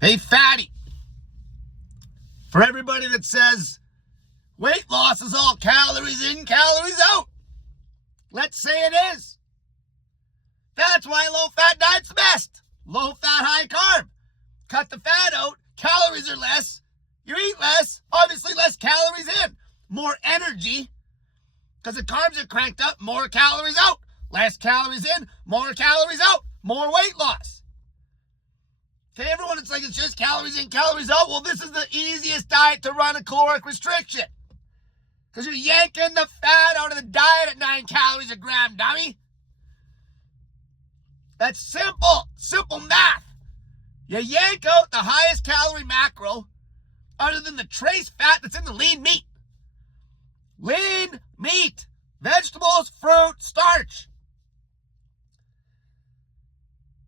Hey, fatty. For everybody that says weight loss is all calories in, calories out, let's say it is. That's why low-fat diet's the best. Low-fat, high-carb. Cut the fat out, calories are less. You eat less, obviously less calories in. More energy, because the carbs are cranked up, more calories out. Less calories in, more calories out. More weight loss. Okay, everyone, it's like it's just calories in, calories out. Well, this is the easiest diet to run a caloric restriction. Because you're yanking the fat out of the diet at 9 calories a gram, dummy. That's simple math. You yank out the highest calorie macro other than the trace fat that's in the lean meat. Lean meat, vegetables, fruit, starch.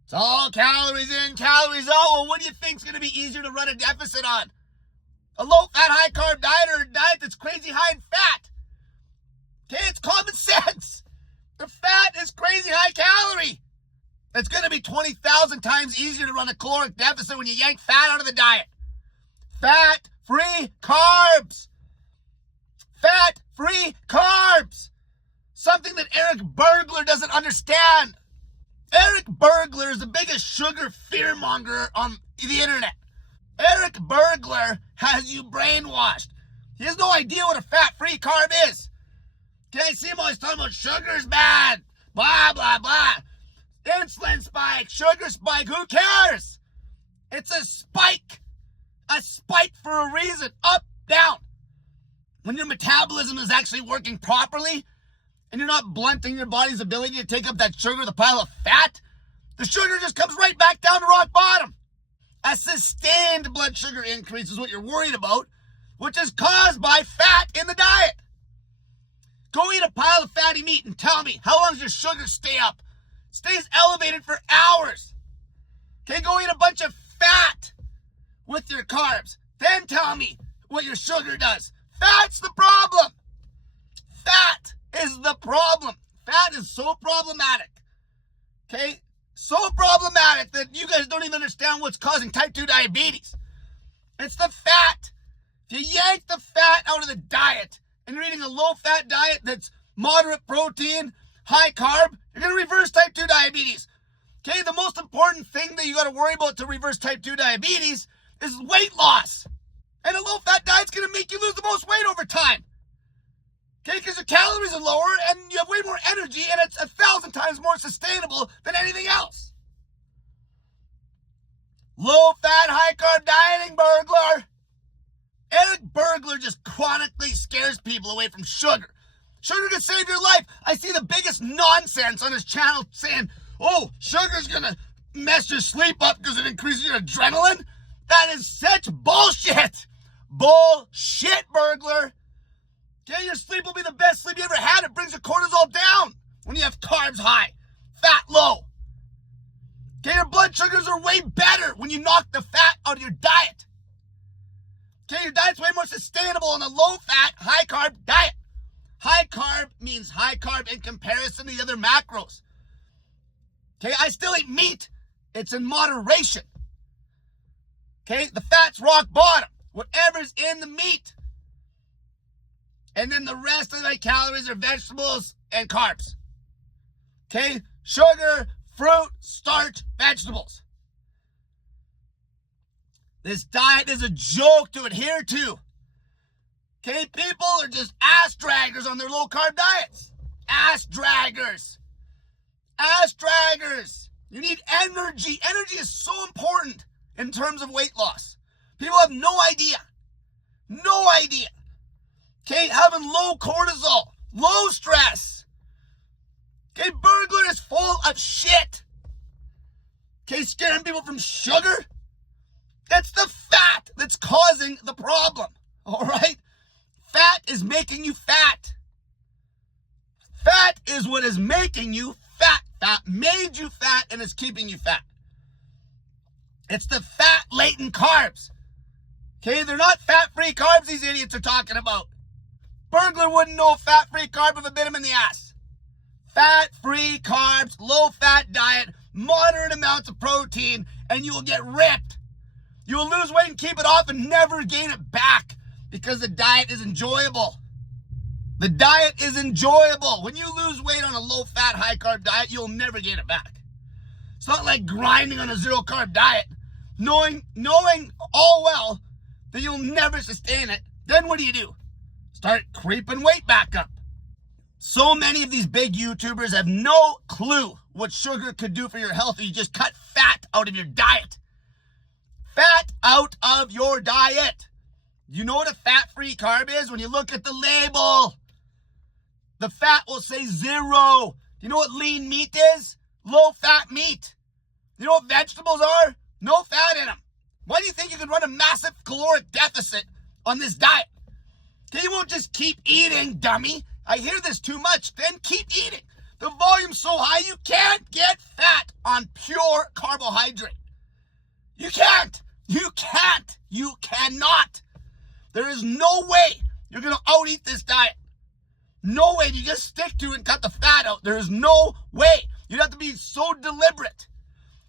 It's all calories in, calories out. Well, what do you think is going to be easier to run a deficit on? A low-fat, high-carb diet or a diet that's crazy high in fat? Okay, it's common sense. The fat is crazy high calorie. It's going to be 20,000 times easier to run a caloric deficit when you yank fat out of the diet. Fat-free carbs. Fat-free carbs. Something that Eric Bergler doesn't understand. Eric Bergler is the biggest sugar fearmonger on the internet. Eric Bergler has you brainwashed. He has no idea what a fat-free carb is. Okay, I see him always talking about sugar's bad. Blah, blah, blah. Insulin spike, sugar spike, who cares? It's a spike. A spike for a reason. Up, down. When your metabolism is actually working properly, and you're not blunting your body's ability to take up that sugar, the pile of fat, the sugar just comes right back down to rock bottom. A sustained blood sugar increase is what you're worried about, which is caused by fat in the diet. Go eat a pile of fatty meat and tell me, how long does your sugar stay up? It stays elevated for hours. Okay, go eat a bunch of fat with your carbs. Then tell me what your sugar does. Fat's the problem. Fat is the problem. Fat is so problematic. Okay? So problematic that you guys don't even understand what's causing type 2 diabetes. It's the fat. If you yank the fat out of the diet and you're eating a low-fat diet that's moderate protein, high carb, you're going to reverse type 2 diabetes. Okay? The most important thing that you got to worry about to reverse type 2 diabetes is weight loss. And a low-fat diet's going to make you lose the most weight over time. Okay, because your calories are lower and you have way more energy and it's 1,000 times more sustainable than anything else. Low-fat, high-carb dieting, Bergler. Eric Bergler just chronically scares people away from sugar. Sugar can save your life. I see the biggest nonsense on his channel saying, oh, sugar's going to mess your sleep up because it increases your adrenaline. That is such bullshit. Bullshit, Bergler. Okay, your sleep will be the best sleep you ever had. It brings your cortisol down when you have carbs high, fat low. Okay, your blood sugars are way better when you knock the fat out of your diet. Okay, your diet's way more sustainable on a low-fat, high-carb diet. High carb means high carb in comparison to the other macros. Okay, I still eat meat. It's in moderation. Okay, the fat's rock bottom. Whatever's in the meat. And then the rest of the calories are vegetables and carbs. Okay? Sugar, fruit, starch, vegetables. This diet is a joke to adhere to. Okay? People are just ass draggers on their low-carb diets. Ass draggers. Ass draggers. You need energy. Energy is so important in terms of weight loss. People have no idea. No idea. Okay, having low cortisol, low stress. Okay, Bergler is full of shit. Okay, scaring people from sugar. That's the fat that's causing the problem. All right? Fat is making you fat. Fat is what is making you fat. Fat made you fat and is keeping you fat. It's the fat latent carbs. Okay, they're not fat-free carbs these idiots are talking about. Bergler wouldn't know a fat-free carb if it bit him in the ass. Fat-free carbs, low-fat diet, moderate amounts of protein, and you will get ripped. You will lose weight and keep it off and never gain it back because the diet is enjoyable. The diet is enjoyable. When you lose weight on a low-fat, high-carb diet, you'll never gain it back. It's not like grinding on a zero-carb diet, knowing all well that you'll never sustain it. Then what do? Start creeping weight back up. So many of these big YouTubers have no clue what sugar could do for your health if you just cut fat out of your diet. Fat out of your diet. You know what a fat-free carb is? When you look at the label, the fat will say 0. You know what lean meat is? Low-fat meat. You know what vegetables are? No fat in them. Why do you think you can run a massive caloric deficit on this diet? Okay, you won't just keep eating, dummy. I hear this too much. Then keep eating. The volume's so high, you can't get fat on pure carbohydrate. You can't. You can't. You cannot. There is no way you're going to out-eat this diet. No way. You just stick to it and cut the fat out. There is no way. You'd have to be so deliberate.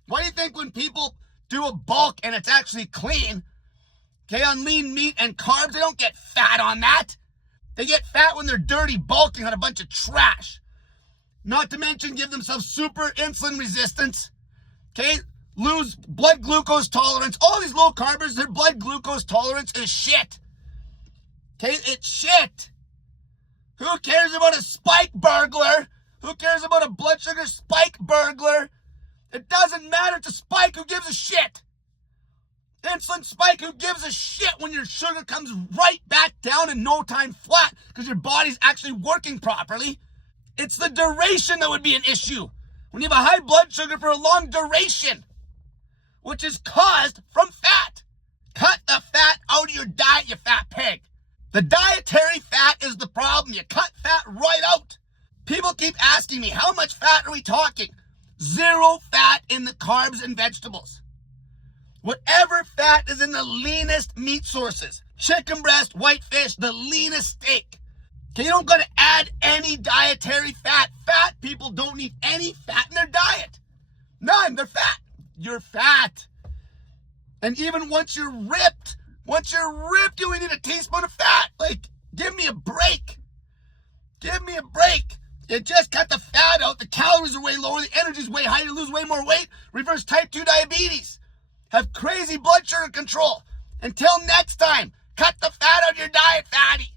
Why do you think when people do a bulk and it's actually clean, okay, on lean meat and carbs, they don't get fat on that. They get fat when they're dirty bulking on a bunch of trash. Not to mention give themselves super insulin resistance, okay, lose blood glucose tolerance. All these low carbers, their blood glucose tolerance is shit. Okay, it's shit. Who cares about a spike burglar? Who cares about a blood sugar spike burglar? It doesn't matter. It's a spike. Who gives a shit? Insulin spike. Who gives a shit when your sugar comes right back down in no time flat because your body's actually working properly? It's the duration that would be an issue. When you have a high blood sugar for a long duration, which is caused from fat. Cut the fat out of your diet, you fat pig. The dietary fat is the problem. You cut fat right out. People keep asking me, how much fat are we talking? 0 fat in the carbs and vegetables. Whatever fat is in the leanest meat sources. Chicken breast, white fish, the leanest steak. Okay, you don't got to add any dietary fat. Fat people don't need any fat in their diet. None, they're fat. You're fat. And even once you're ripped, you only need a teaspoon of fat. Like, give me a break. Give me a break. You just cut the fat out. The calories are way lower. The energy's way higher. You lose way more weight. Reverse type 2 diabetes. Have crazy blood sugar control. Until next time, cut the fat out of your diet, fatty.